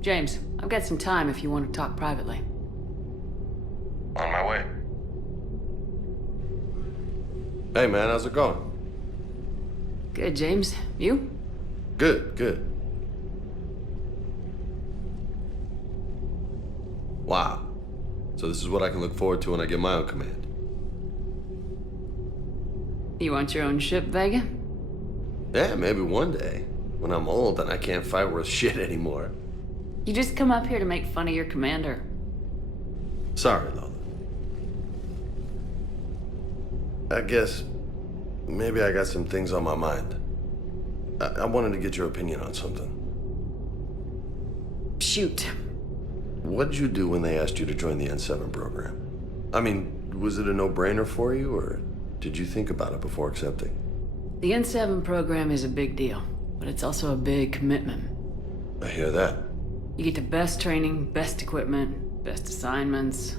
James, I've got some time if you want to talk privately. On my way. Hey man, how's it going? Good, James. You? Good, good. Wow. So this is what I can look forward to when I get my own command. You want your own ship, Vega? Yeah, maybe one day. When I'm old and I can't fight worth shit anymore. You just come up here to make fun of your commander. Sorry, Lola. I guess maybe I got some things on my mind. I wanted to get your opinion on something. Shoot. What did you do when they asked you to join the N7 program? I mean, was it a no-brainer for you, or did you think about it before accepting? The N7 program is a big deal, but it's also a big commitment. I hear that. You get the best training, best equipment, best assignments.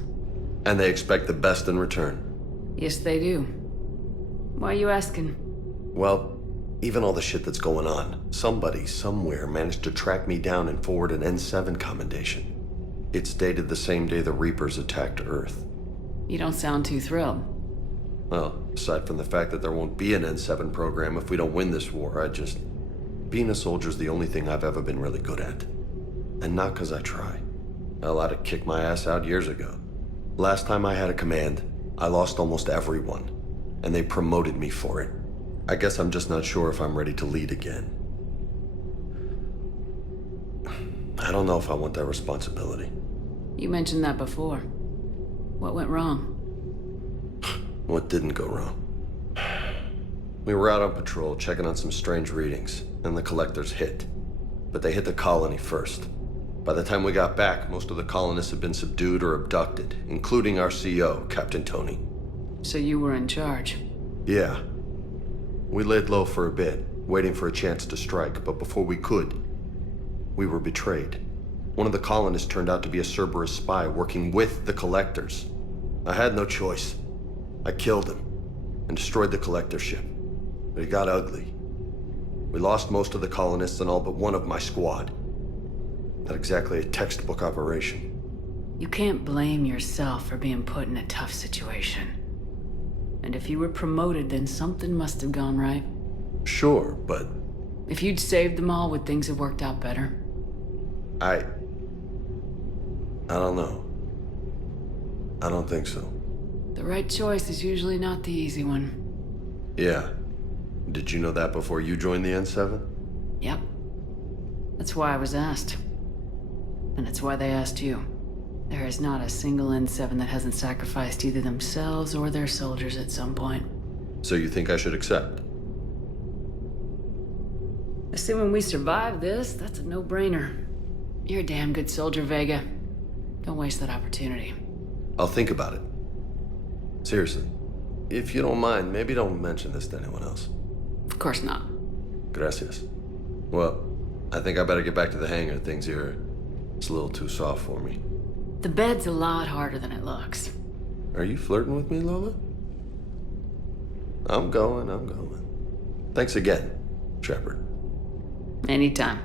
And they expect the best in return. Yes, they do. Why are you asking? Well, even all the shit that's going on, somebody somewhere managed to track me down and forward an N7 commendation. It's dated the same day the Reapers attacked Earth. You don't sound too thrilled. Well, aside from the fact that there won't be an N7 program if we don't win this war, being a soldier's the only thing I've ever been really good at. And not because I try. Hell, I'd have kicked my ass out years ago. Last time I had a command, I lost almost everyone. And they promoted me for it. I guess I'm just not sure if I'm ready to lead again. I don't know if I want that responsibility. You mentioned that before. What went wrong? What didn't go wrong? We were out on patrol, checking on some strange readings, and the collectors hit. But they hit the colony first. By the time we got back, most of the colonists had been subdued or abducted, including our CO, Captain Tony. So you were in charge? Yeah. We laid low for a bit, waiting for a chance to strike, but before we could, we were betrayed. One of the colonists turned out to be a Cerberus spy working with the collectors. I had no choice. I killed him and destroyed the collector ship. But it got ugly. We lost most of the colonists and all but one of my squad. Not exactly a textbook operation. You can't blame yourself for being put in a tough situation. And if you were promoted, then something must have gone right. Sure, but... If you'd saved them all, would things have worked out better? I don't know. I don't think so. The right choice is usually not the easy one. Yeah. Did you know that before you joined the N7? Yep. That's why I was asked. And it's why they asked you. There is not a single N7 that hasn't sacrificed either themselves or their soldiers at some point. So you think I should accept? Assuming we survive this, that's a no-brainer. You're a damn good soldier, Vega. Don't waste that opportunity. I'll think about it. Seriously. If you don't mind, maybe don't mention this to anyone else. Of course not. Gracias. Well, I think I better get back to the hangar. Things here, it's a little too soft for me. The bed's a lot harder than it looks. Are you flirting with me, Lola? I'm going. Thanks again, Shepard. Anytime.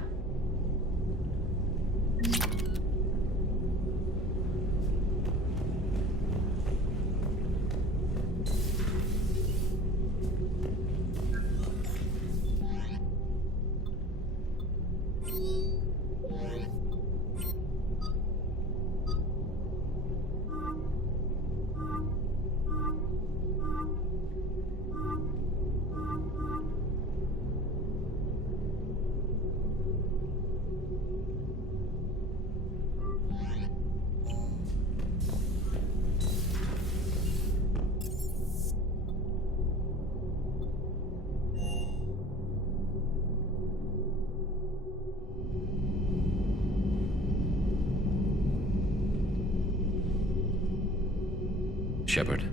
Shepard.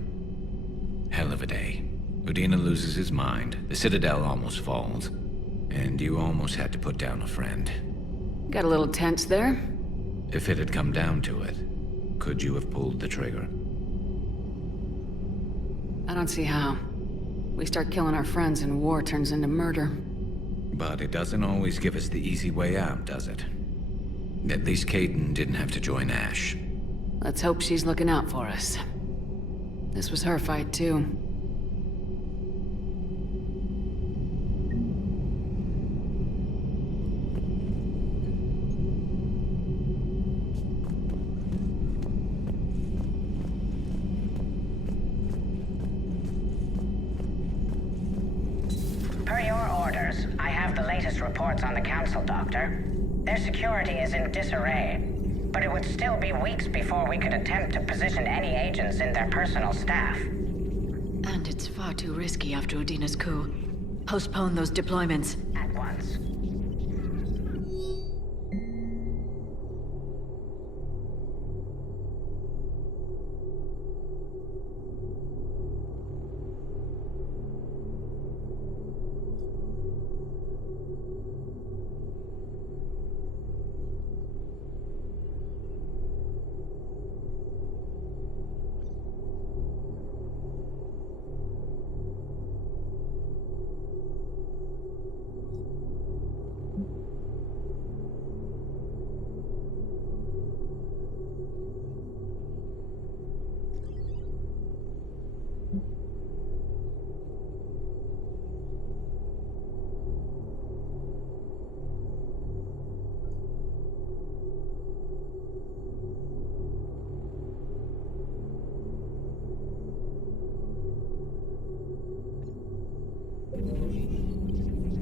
Hell of a day. Udina loses his mind, the Citadel almost falls, and you almost had to put down a friend. Got a little tense there? If it had come down to it, could you have pulled the trigger? I don't see how. We start killing our friends and war turns into murder. But it doesn't always give us the easy way out, does it? At least Caden didn't have to join Ash. Let's hope she's looking out for us. This was her fight, too. Per your orders, I have the latest reports on the Council, Doctor. Their security is in disarray, but it would still be weeks before we could attempt to position any agents in their personal staff. And it's far too risky after Udina's coup. Postpone those deployments. At once.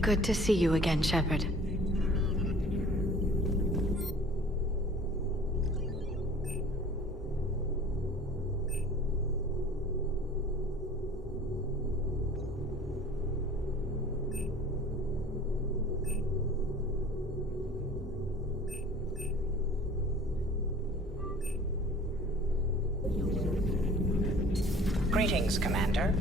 Good to see you again, Shepard. Greetings, Commander.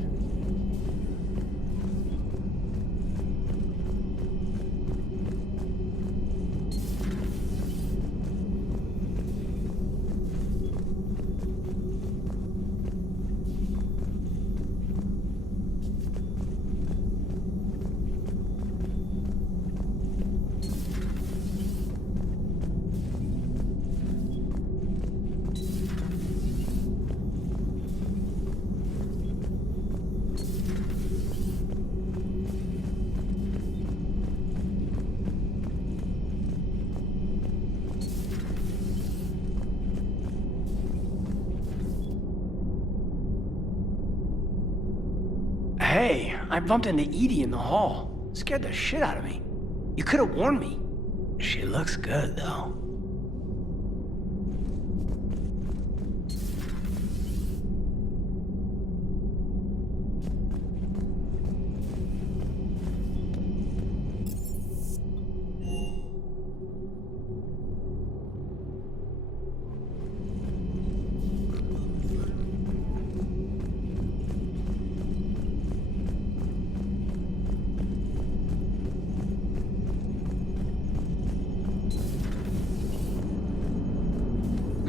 Hey, I bumped into Edie in the hall. Scared the shit out of me. You could have warned me. She looks good, though.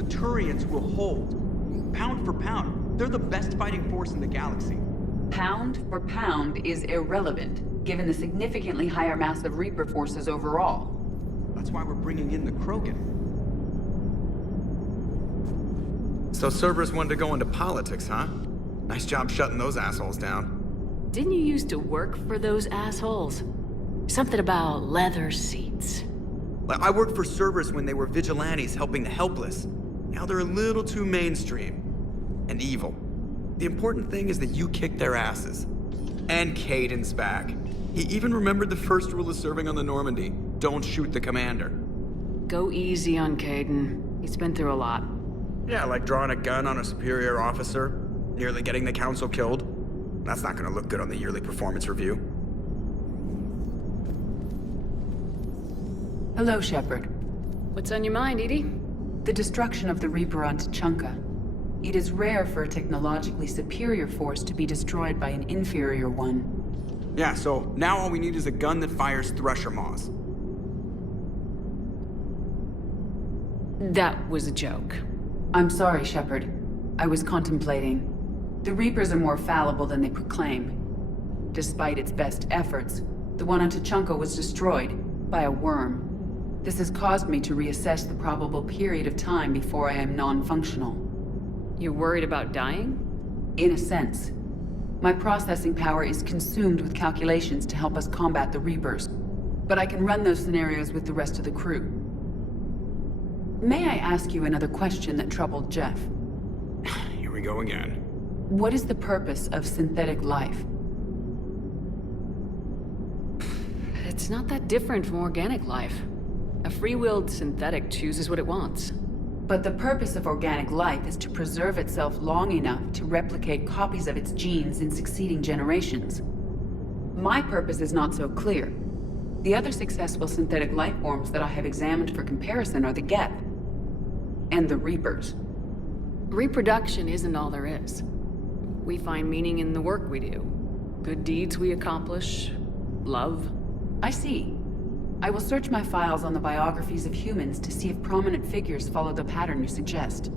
Turians will hold. Pound for pound, they're the best fighting force in the galaxy. Pound for pound is irrelevant, given the significantly higher mass of Reaper forces overall. That's why we're bringing in the Krogan. So Cerberus wanted to go into politics, huh? Nice job shutting those assholes down. Didn't you used to work for those assholes? Something about leather seats. I worked for Cerberus when they were vigilantes helping the helpless. Now they're a little too mainstream. And evil. The important thing is that you kicked their asses. And Caden's back. He even remembered the first rule of serving on the Normandy. Don't shoot the commander. Go easy on Caden. He's been through a lot. Yeah, like drawing a gun on a superior officer, nearly getting the council killed. That's not gonna look good on the yearly performance review. Hello, Shepard. What's on your mind, Edie? The destruction of the Reaper on Tuchanka. It is rare for a technologically superior force to be destroyed by an inferior one. Yeah, so now all we need is a gun that fires thresher maws. That was a joke. I'm sorry, Shepard. I was contemplating. The Reapers are more fallible than they proclaim. Despite its best efforts, the one on Tuchanka was destroyed by a worm. This has caused me to reassess the probable period of time before I am non-functional. You're worried about dying? In a sense. My processing power is consumed with calculations to help us combat the rebirths, but I can run those scenarios with the rest of the crew. May I ask you another question that troubled Jeff? Here we go again. What is the purpose of synthetic life? It's not that different from organic life. A free-willed synthetic chooses what it wants. But the purpose of organic life is to preserve itself long enough to replicate copies of its genes in succeeding generations. My purpose is not so clear. The other successful synthetic life forms that I have examined for comparison are the Geth and the Reapers. Reproduction isn't all there is. We find meaning in the work we do. Good deeds we accomplish. Love. I see. I will search my files on the biographies of humans to see if prominent figures follow the pattern you suggest.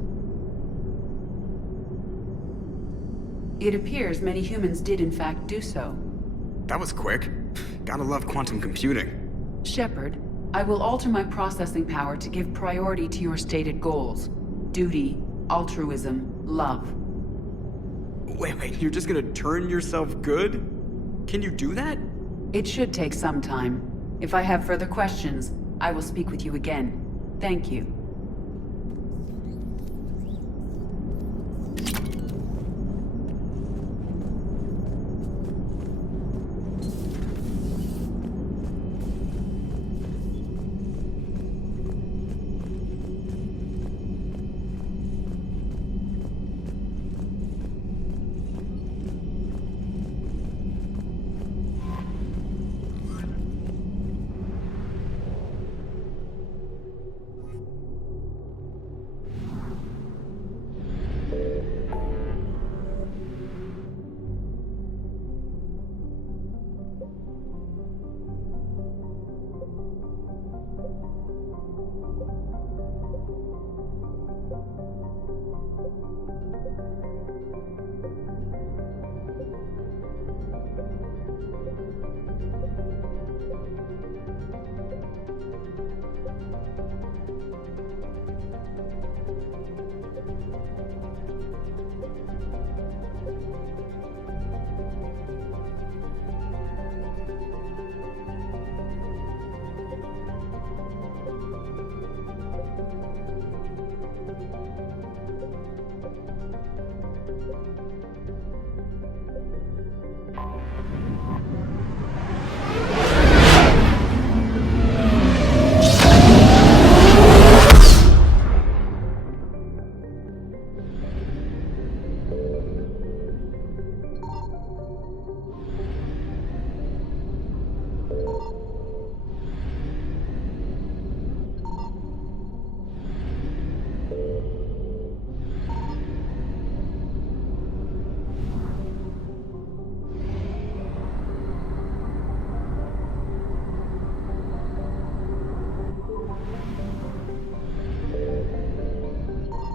It appears many humans did in fact do so. That was quick. Gotta love quantum computing. Shepard, I will alter my processing power to give priority to your stated goals. Duty, altruism, love. Wait, you're just gonna turn yourself good? Can you do that? It should take some time. If I have further questions, I will speak with you again. Thank you.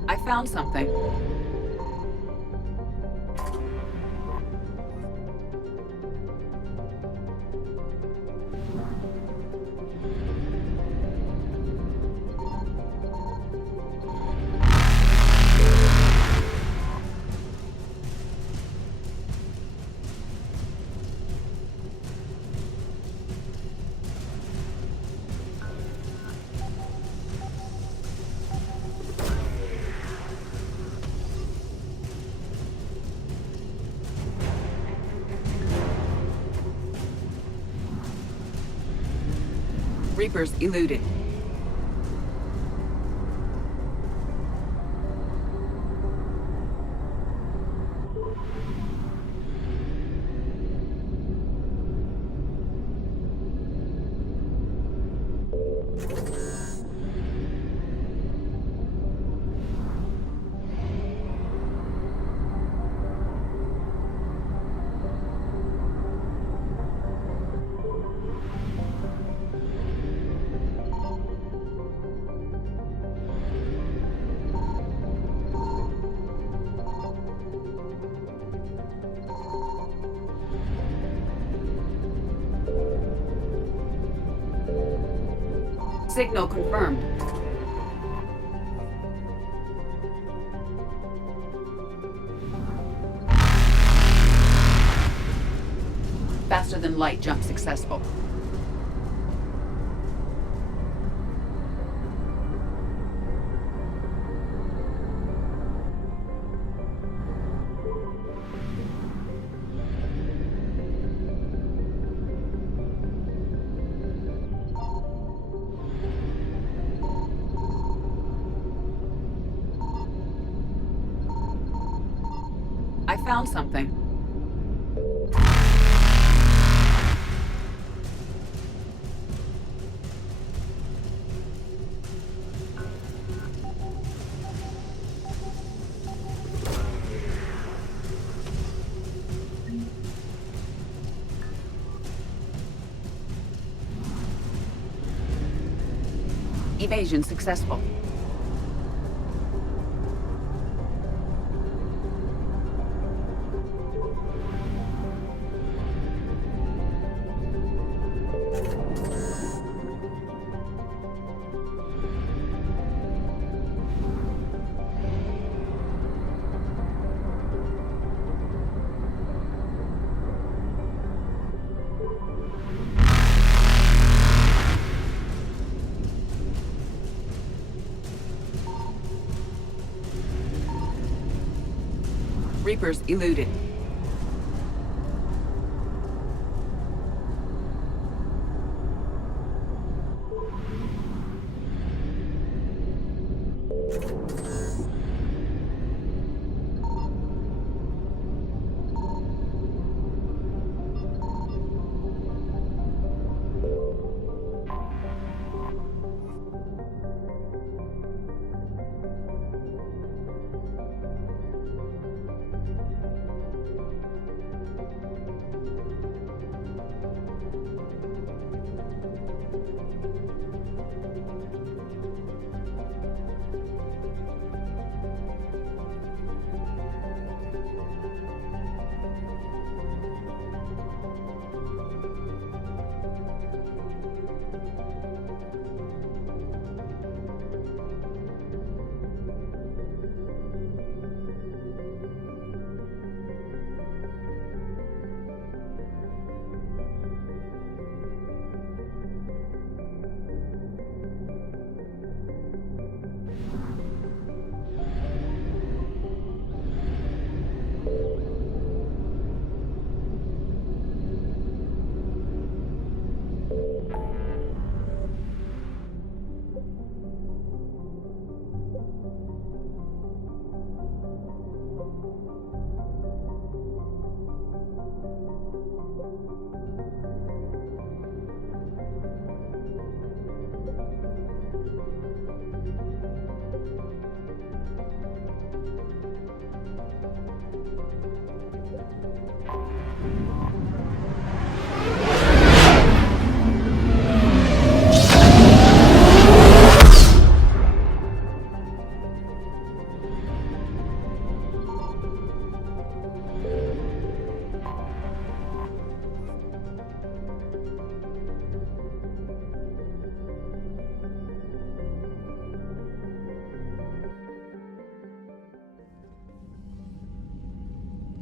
I found something. Reapers eluded. Signal confirmed. Faster than light jump successful. I found something. Evasion successful. Reapers eluded.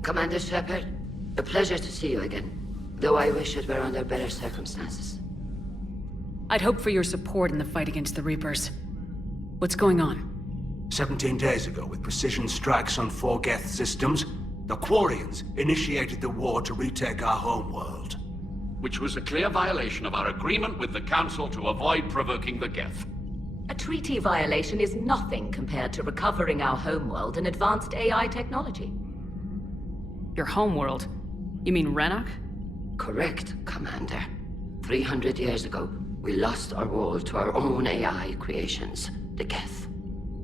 Commander Shepard, a pleasure to see you again, though I wish it were under better circumstances. I'd hoped for your support in the fight against the Reapers. What's going on? 17 days ago, with precision strikes on 4 Geth systems, the Quarians initiated the war to retake our homeworld. Which was a clear violation of our agreement with the Council to avoid provoking the Geth. A treaty violation is nothing compared to recovering our homeworld and advanced AI technology. Your homeworld? You mean Renok? Correct, Commander. 300 years ago, we lost our world to our own AI creations, the Geth.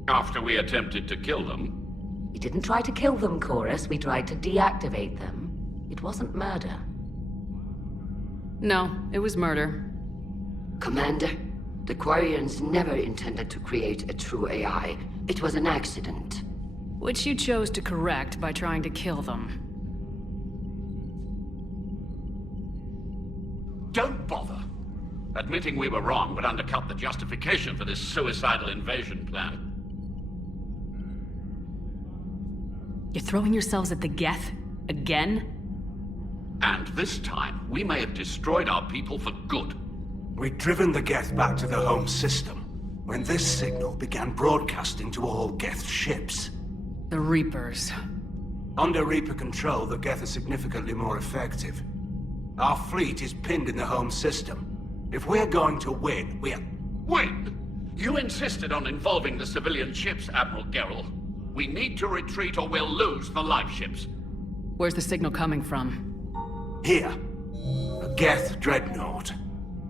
After we attempted to kill them. We didn't try to kill them, Chorus. We tried to deactivate them. It wasn't murder. No, it was murder. Commander, the Quarians never intended to create a true AI. It was an accident. Which you chose to correct by trying to kill them. Don't bother. Admitting we were wrong would undercut the justification for this suicidal invasion plan. You're throwing yourselves at the Geth? Again? And this time, we may have destroyed our people for good. We'd driven the Geth back to the home system when this signal began broadcasting to all Geth ships. The Reapers. Under Reaper control, the Geth are significantly more effective. Our fleet is pinned in the home system. If we're going to win, Win? You insisted on involving the civilian ships, Admiral Gerrel. We need to retreat or we'll lose the live ships. Where's the signal coming from? Here. A Geth dreadnought.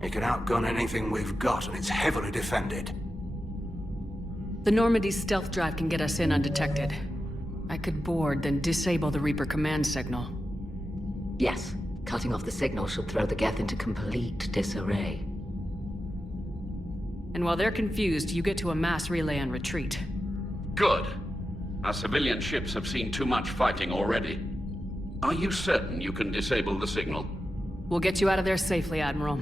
It can outgun anything we've got, and it's heavily defended. The Normandy's stealth drive can get us in undetected. I could board, then disable the Reaper command signal. Yes, cutting off the signal should throw the Geth into complete disarray. And while they're confused, you get to a mass relay and retreat. Good. Our civilian ships have seen too much fighting already. Are you certain you can disable the signal? We'll get you out of there safely, Admiral.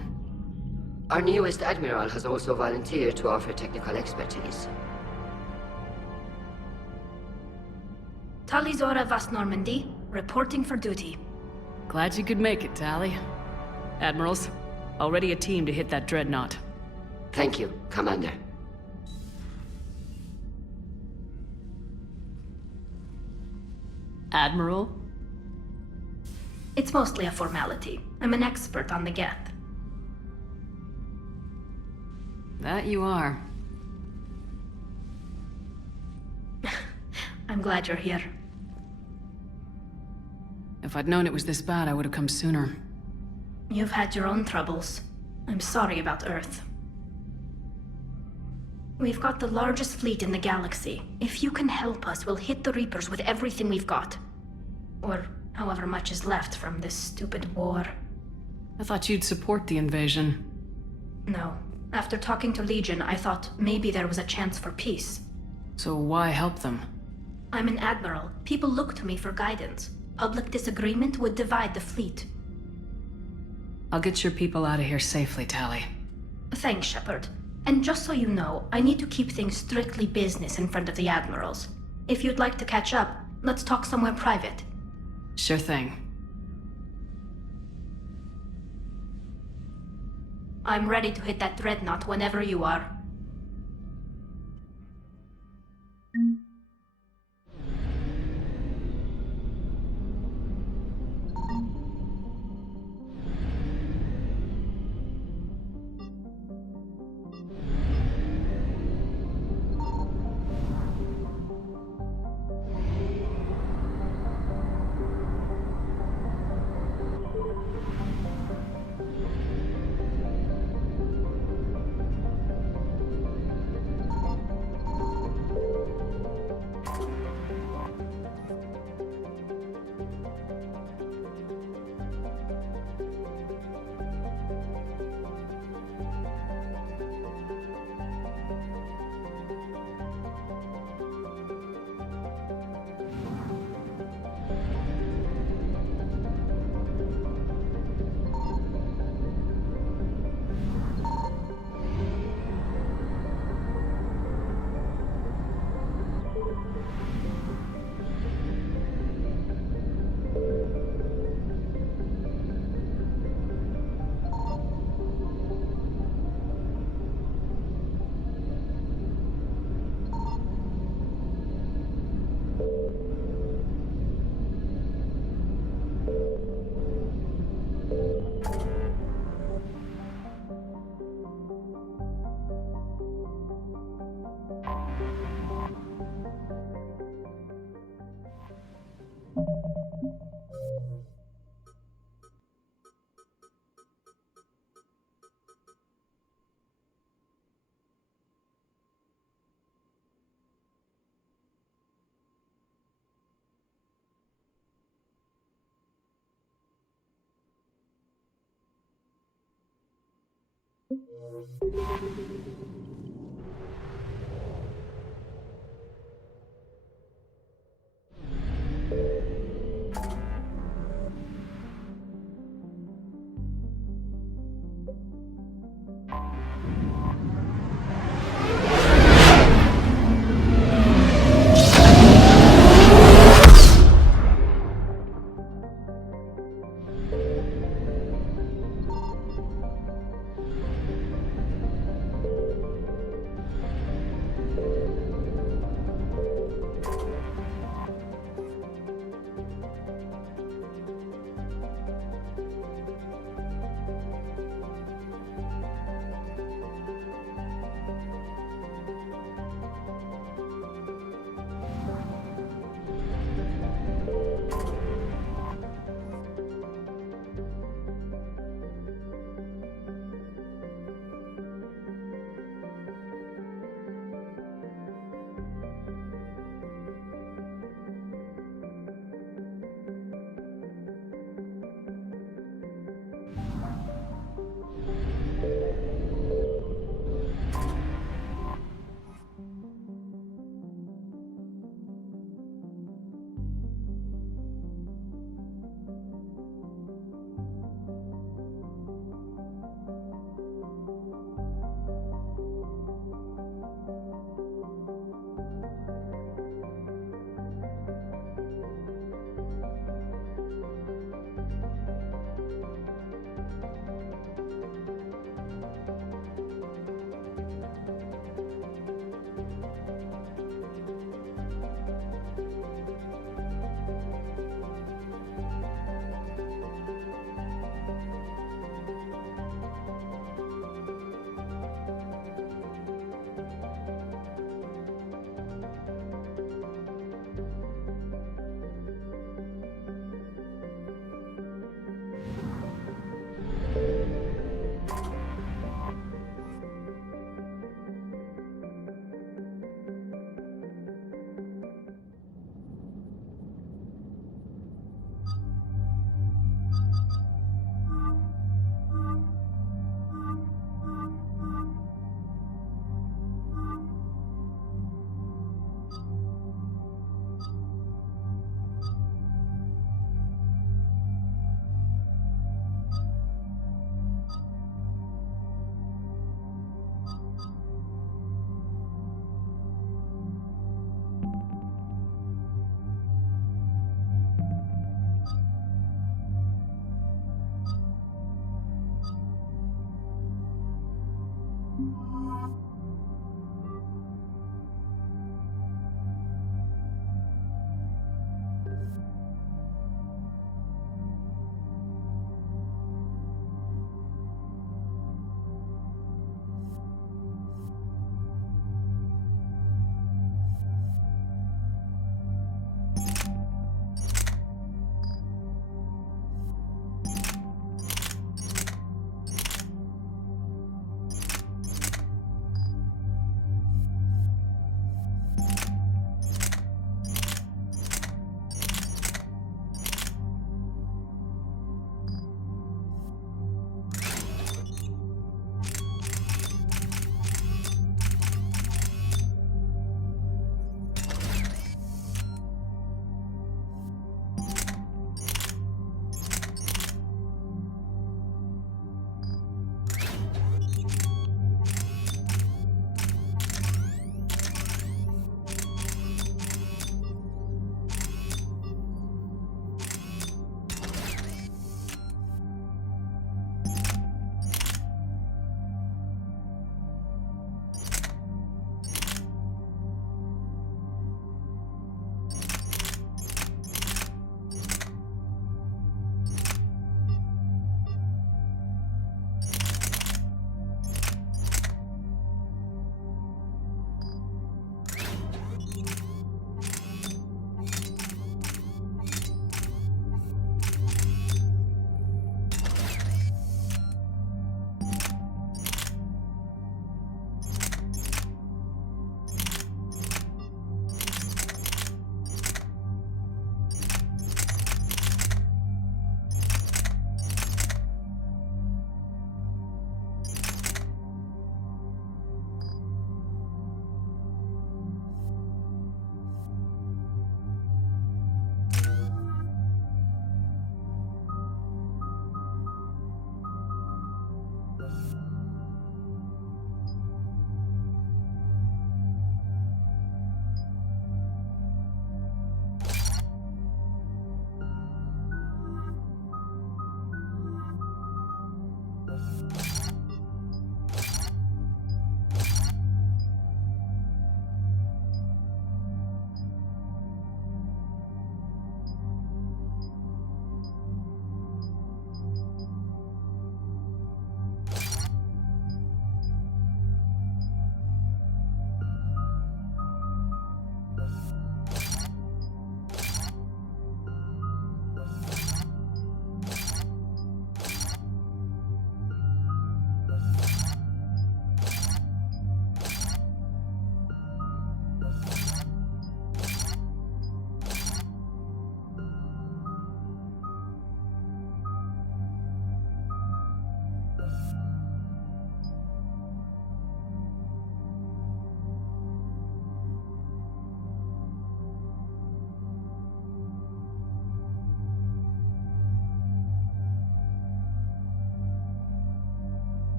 Our newest Admiral has also volunteered to offer technical expertise. Talizora Vast Normandy, reporting for duty. Glad you could make it, Tally. Admirals, already a team to hit that dreadnought. Thank you, Commander. Admiral? It's mostly a formality. I'm an expert on the Geth. That you are. I'm glad you're here. If I'd known it was this bad, I would have come sooner. You've had your own troubles. I'm sorry about Earth. We've got the largest fleet in the galaxy. If you can help us, we'll hit the Reapers with everything we've got. Or however much is left from this stupid war. I thought you'd support the invasion. No. After talking to Legion, I thought maybe there was a chance for peace. So why help them? I'm an admiral. People look to me for guidance. Public disagreement would divide the fleet. I'll get your people out of here safely, Tally. Thanks, Shepard. And just so you know, I need to keep things strictly business in front of the admirals. If you'd like to catch up, let's talk somewhere private. Sure thing. I'm ready to hit that dreadnought whenever you are.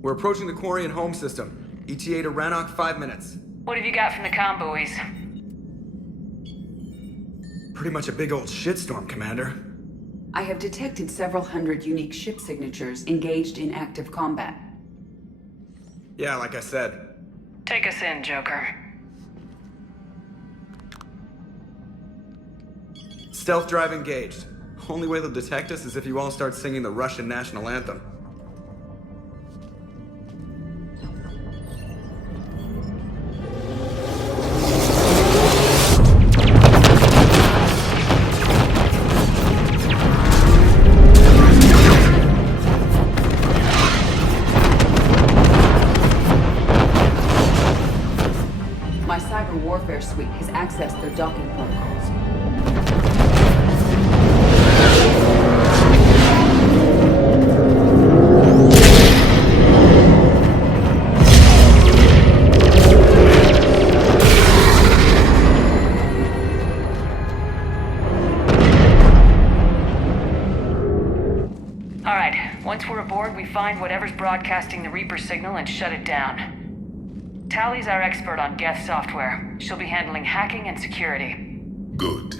We're approaching the Quarian home system. ETA to Rannoch, 5 minutes. What have you got from the comm buoys? Pretty much a big old shitstorm, Commander. I have detected several hundred unique ship signatures engaged in active combat. Yeah, like I said. Take us in, Joker. Stealth drive engaged. Only way they'll detect us is if you all start singing the Russian national anthem. My cyber warfare suite has accessed their docking protocols. Once we're aboard, we find whatever's broadcasting the Reaper signal and shut it down. Tally's our expert on Geth software. She'll be handling hacking and security. Good.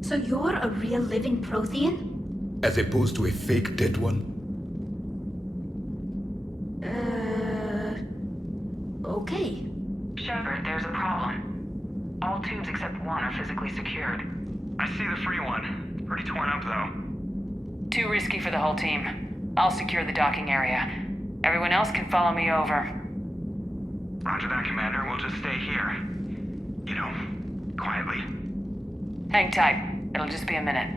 So you're a real living Prothean? As opposed to a fake dead one? Okay. Shepard, there's a problem. All tubes except one are physically secured. I see the free one. It's pretty torn up, though. Too risky for the whole team. I'll secure the docking area. Everyone else can follow me over. Roger that, Commander. We'll just stay here. You know, quietly. Hang tight. It'll just be a minute.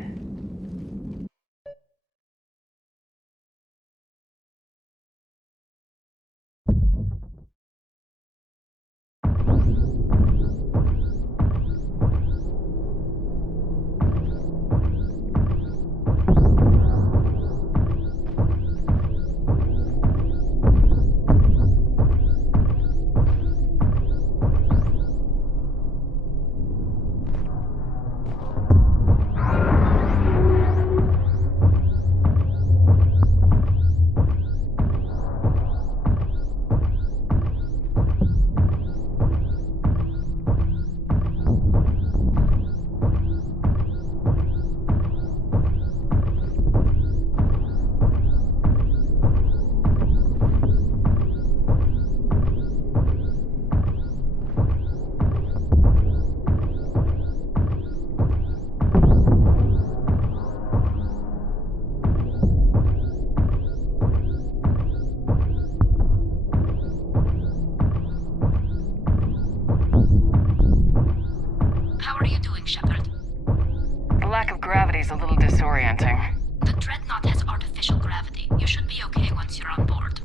Shepard. The lack of gravity is a little disorienting. The Dreadnought has artificial gravity. You should be okay once you're on board.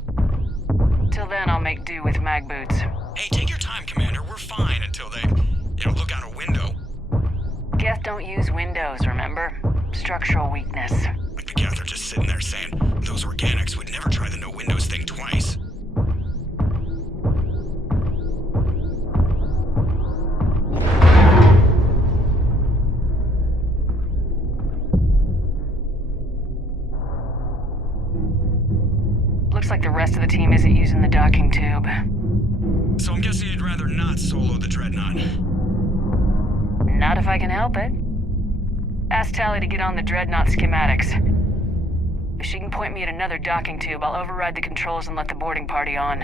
Till then, I'll make do with mag boots. Hey, take your time, Commander. We're fine until they, look out a window. Geth don't use windows, remember? Structural weakness. Like the Geth are just sitting there saying, those organics would never try the no windows thing twice. Looks like the rest of the team isn't using the docking tube. So I'm guessing you'd rather not solo the Dreadnought. Not if I can help it. Ask Tally to get on the Dreadnought schematics. If she can point me at another docking tube, I'll override the controls and let the boarding party on.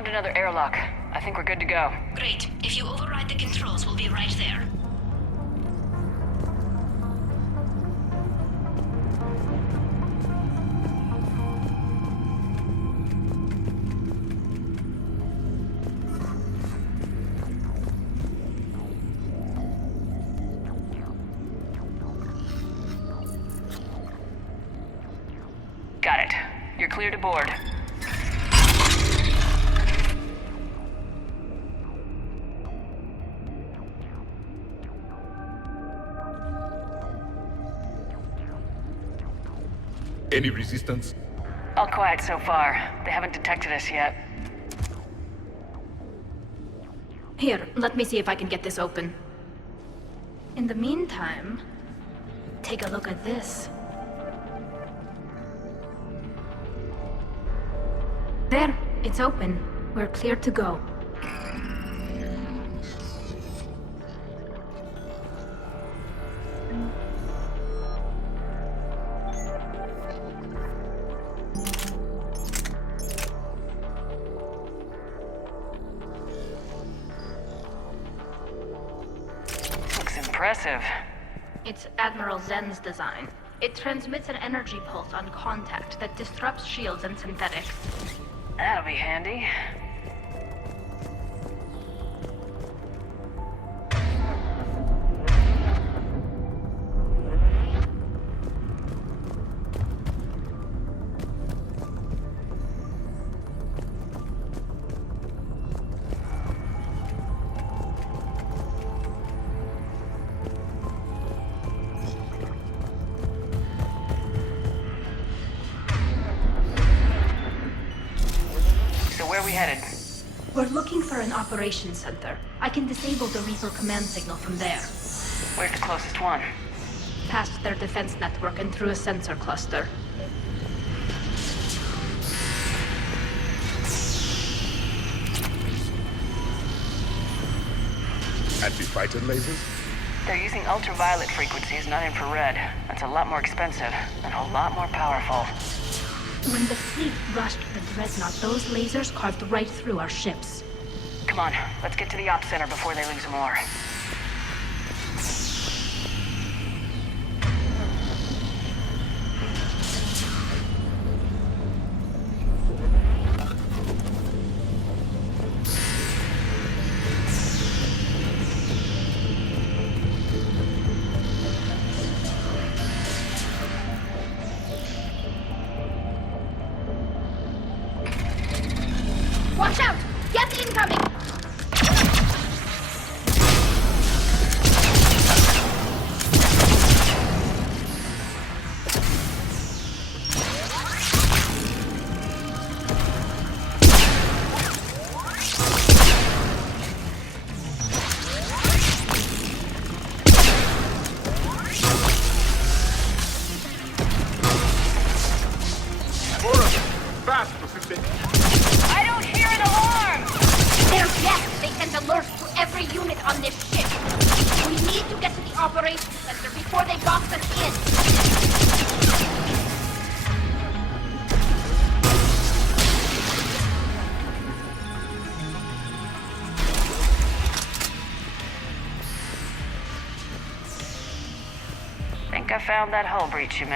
Found another airlock. I think we're good to go. Great. If you override the controls, we'll be right there. Got it. You're clear to board. Any resistance? All quiet so far. They haven't detected us yet. Here, let me see if I can get this open. In the meantime, take a look at this. There, it's open. We're clear to go. Looks impressive. It's Admiral Zen's design. It transmits an energy pulse on contact that disrupts shields and synthetics. That'll be handy. Where are we headed? We're looking for an operations center. I can disable the Reaper command signal from there. Where's the closest one? Past their defense network and through a sensor cluster. Anti-fighter lasers? They're using ultraviolet frequencies, not infrared. That's a lot more expensive and a lot more powerful. When the fleet rushed the Dreadnought, those lasers carved right through our ships. Come on, let's get to the op center before they lose more. Watch out! Get incoming! I don't hear an alarm! They're dead! They send alerts to every unit on this ship. We need to get to the operations center before they box us in. Think I found that hull breach you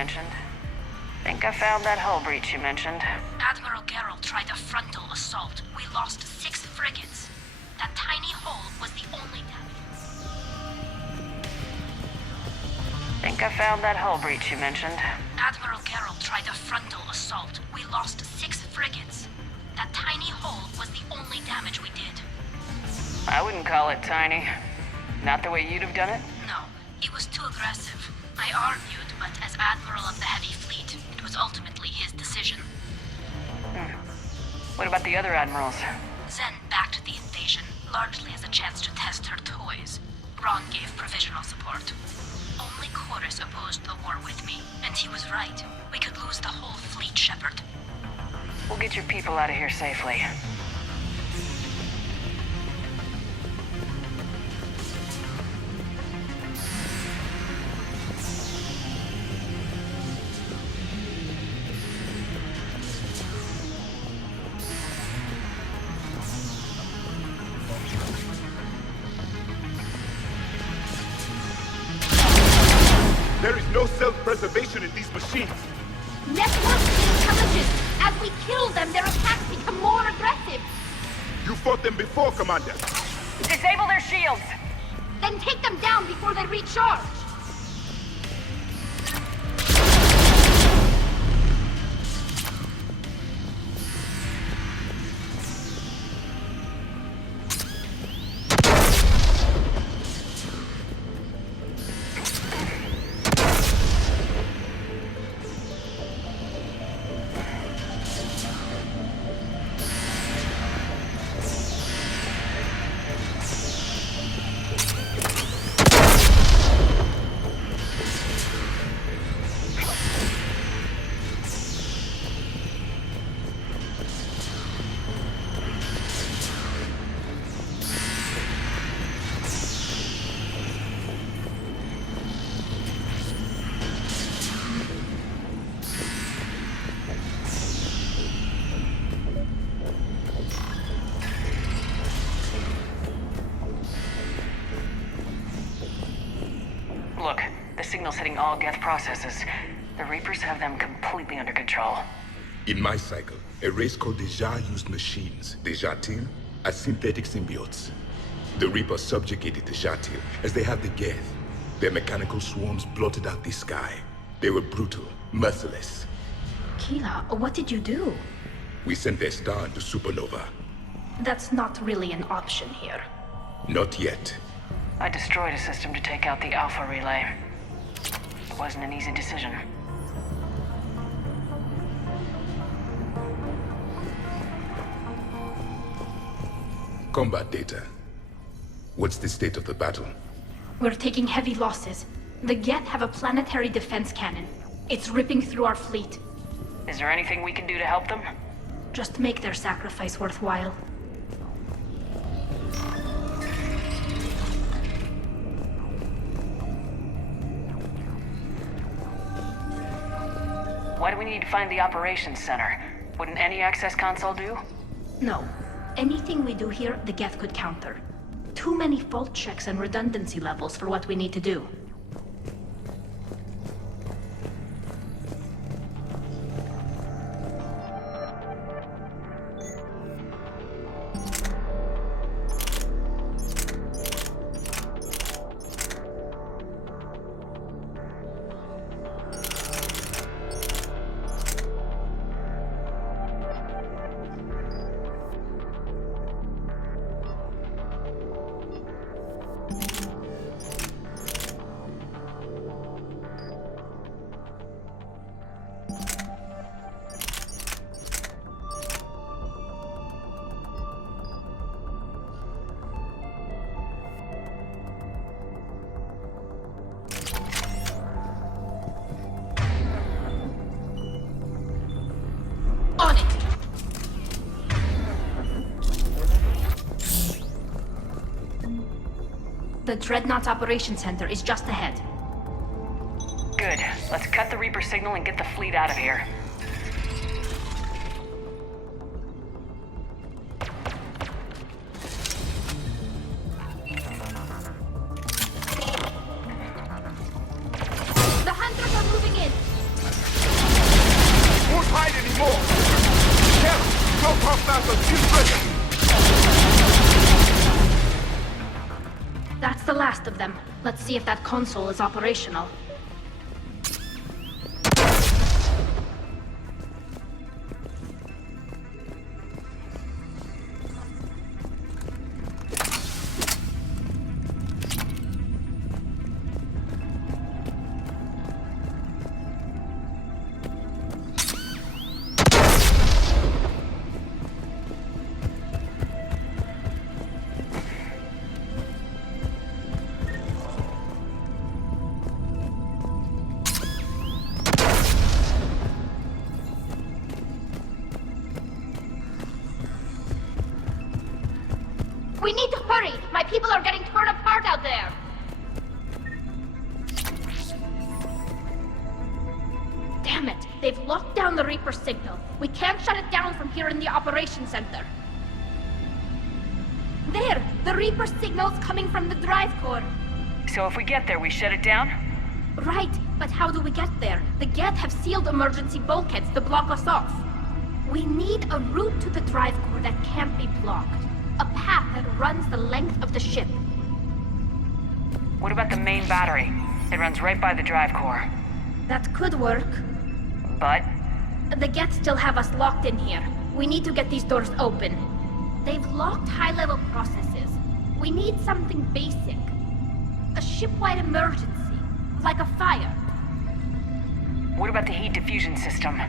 mentioned. Admiral Geralt tried a frontal assault. We lost 6 frigates. That tiny hole was the only damage. Think I found that hull breach you mentioned. Admiral Geralt tried a frontal assault. We lost 6 frigates. That tiny hole was the only damage we did. I wouldn't call it tiny. Not the way you'd have done it? No, he was too aggressive. I argued, but as Admiral of the Heavy Fleet, it was ultimately his decision. What about the other admirals? Zen backed the invasion, largely as a chance to test her toys. Ron gave provisional support. Only Chorus opposed the war with me, and he was right. We could lose the whole fleet, Shepard. We'll get your people out of here safely. machines. Network intelligence! As we kill them, their attacks become more aggressive! You fought them before, Commander. Disable their shields! Then take them down before they recharge! Look, the signal's hitting all Geth processes. The Reapers have them completely under control. In my cycle, a race called the Jar used machines, the Jartil, as synthetic symbiotes. The Reapers subjugated the Jartil as they had the Geth. Their mechanical swarms blotted out the sky. They were brutal, merciless. Keela, what did you do? We sent their star into supernova. That's not really an option here. Not yet. I destroyed a system to take out the Alpha Relay. It wasn't an easy decision. Combat data. What's the state of the battle? We're taking heavy losses. The Geth have a planetary defense cannon. It's ripping through our fleet. Is there anything we can do to help them? Just make their sacrifice worthwhile. Why do we need to find the operations center? Wouldn't any access console do? No. Anything we do here, the Geth could counter. Too many fault checks and redundancy levels for what we need to do. The Dreadnought's Operations Center is just ahead. Good. Let's cut the Reaper signal and get the fleet out of here. The hunters are moving in! Won't hide anymore! Careful! Go past that and feel present! That's the last of them. Let's see if that console is operational. We need to hurry! My people are getting torn apart out there! Damn it! They've locked down the Reaper signal. We can't shut it down from here in the Operations Center. There! The Reaper signal's coming from the drive core. So if we get there, we shut it down? Right, but how do we get there? The Geth have sealed emergency bulkheads to block us off. We need a route to the drive core that can't be blocked. A path that runs the length of the ship. What about the main battery? It runs right by the drive core. That could work. But? The Geth still have us locked in here. We need to get these doors open. They've locked high-level processes. We need something basic. A ship-wide emergency, like a fire. What about the heat diffusion system?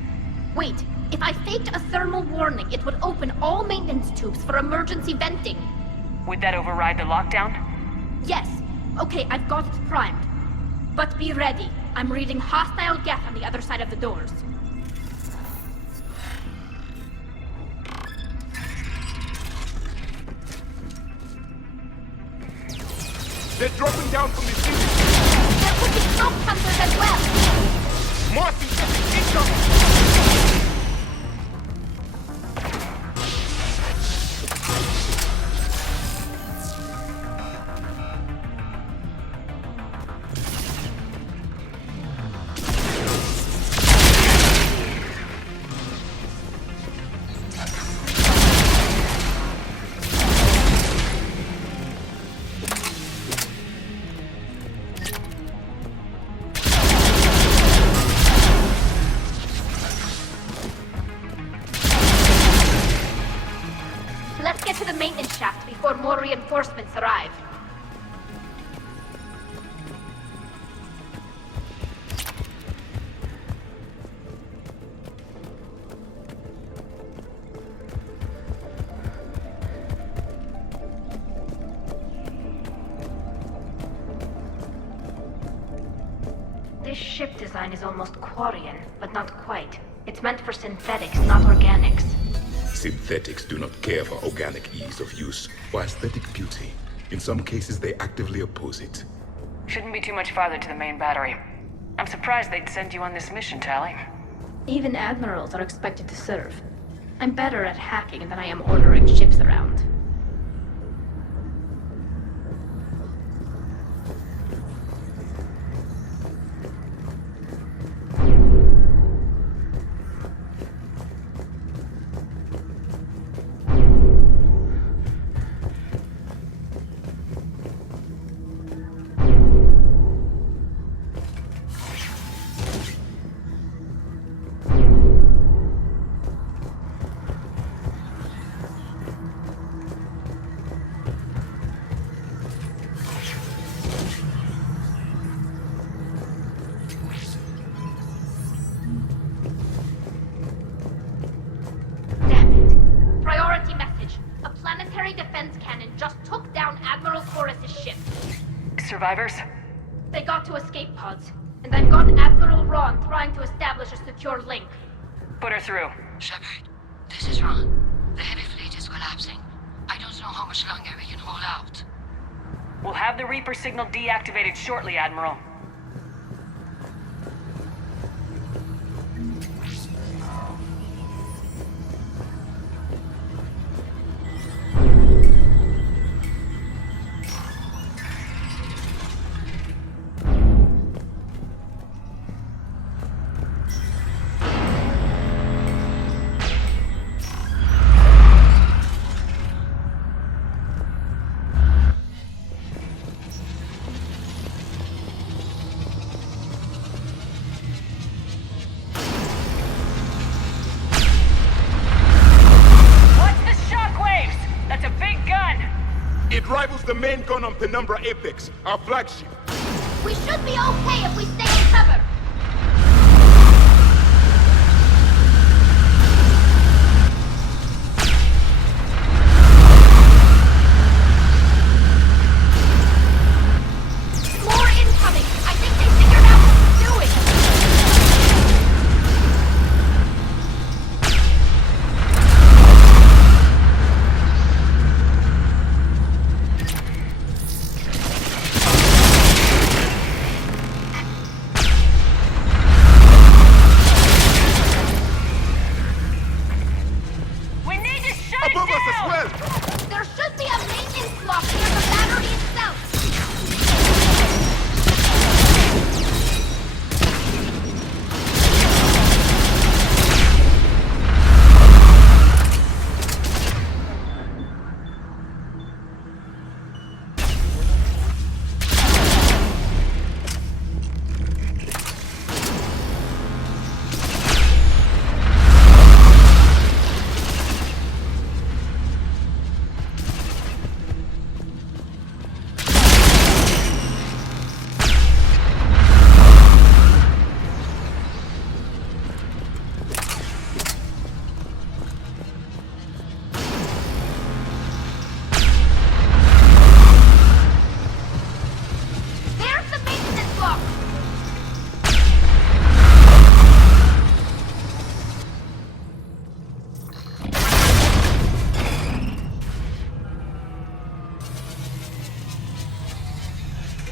Wait, if I faked a thermal warning, it would open all maintenance tubes for emergency venting. Would that override the lockdown? Yes. Okay, I've got it primed. But be ready. I'm reading hostile Geth on the other side of the doors. They're dropping down from the ceiling. There could be smoke hunters as well. More synthetic incoming! Let's get to the maintenance shaft before more reinforcements arrive. This ship design is almost Quarian, but not quite. It's meant for synthetics, not organics. Synthetics do not care for organic ease of use or aesthetic beauty. In some cases, they actively oppose it. Shouldn't be too much farther to the main battery. I'm surprised they'd send you on this mission, Tally. Even admirals are expected to serve. I'm better at hacking than I am ordering ships around. Survivors? They got to escape pods, and I've got Admiral Ron trying to establish a secure link. Put her through. Shepard, this is Ron. The heavy fleet is collapsing. I don't know how much longer we can hold out. We'll have the Reaper signal deactivated shortly, Admiral. It rivals the main gun on Penumbra Apex, our flagship. We should be okay if we stay in cover. More incoming! I think they figured out what we're doing!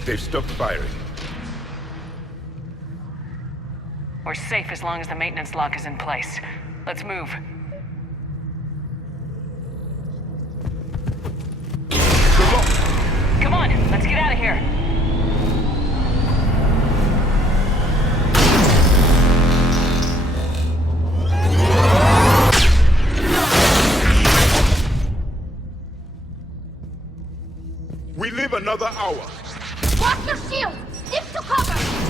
They've stopped firing. We're safe as long as the maintenance lock is in place. Let's move. Come on, let's get out of here. We live another hour. Watch your shield! Stick to cover!